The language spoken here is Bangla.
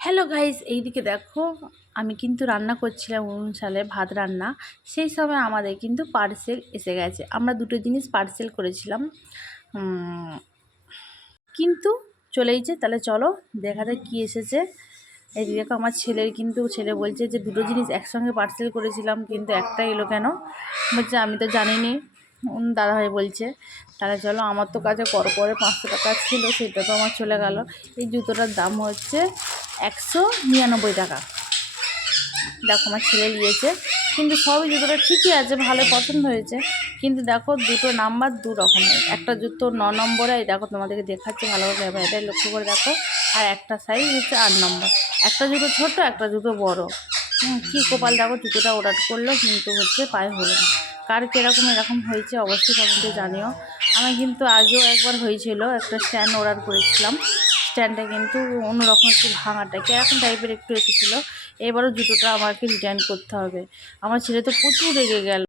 হ্যালো গাইস এইদিকে দেখো আমি কিন্তু রান্না করছিলাম উনুন সালে ভাত রান্না। সেই সময় আমাদের কিন্তু পার্সেল এসে গেছে। আমরা দুটো জিনিস পার্সেল করেছিলাম। কিন্তু চলেইছে তাহলে চলো দেখা যাক কী এসেছে। এই দেখো আমার ছেলের কিন্তু ছেলে বলছে যে দুটো জিনিস একসঙ্গে পার্সেল করেছিলাম কিন্তু একটা এলো কেন? বলছে আমি তো জানিনি। উম, দাদাভাই বলছে তাহলে চলো আমার তো কাছে কর করে পাঁচশো টাকা ছিল সেটা তো আমার চলে গেল। এই জুতোটার দাম হচ্ছে একশো নিরানব্বই টাকা। দেখো আমার ছেলে নিয়েছে। কিন্তু সবই জুতোটা ঠিকই আছে, ভালো পছন্দ হয়েছে। কিন্তু দেখো দুটো নাম্বার দু রকমের। একটা জুতো ন নম্বরে দেখো তোমাদেরকে দেখাচ্ছে ভালোভাবে এটাই লক্ষ্য করে দেখো। আর একটা সাইজ হচ্ছে আট নম্বর। একটা জুতো ছোট একটা জুতো বড়। কী কপাল দেখো, জুতোটা অর্ডার করল, কিন্তু হচ্ছে পায়ে হলো না। কার কীরকম, এরকম হয়েছে অবশ্যই কমেন্টে জানিও। আমি কিন্তু আগেও একবার হয়েছিল, একটা স্ট্যান্ড অর্ডার করেছিলাম। স্ট্যান্ডটা কিন্তু অন্যরকম একটু ভাঙাটা কীরকম টাইপের একটু এসেছিল। এবারও জুতোটা আমাকে রিটার্ন করতে হবে। আমার ছেলে তো প্রচুর রেগে গেল।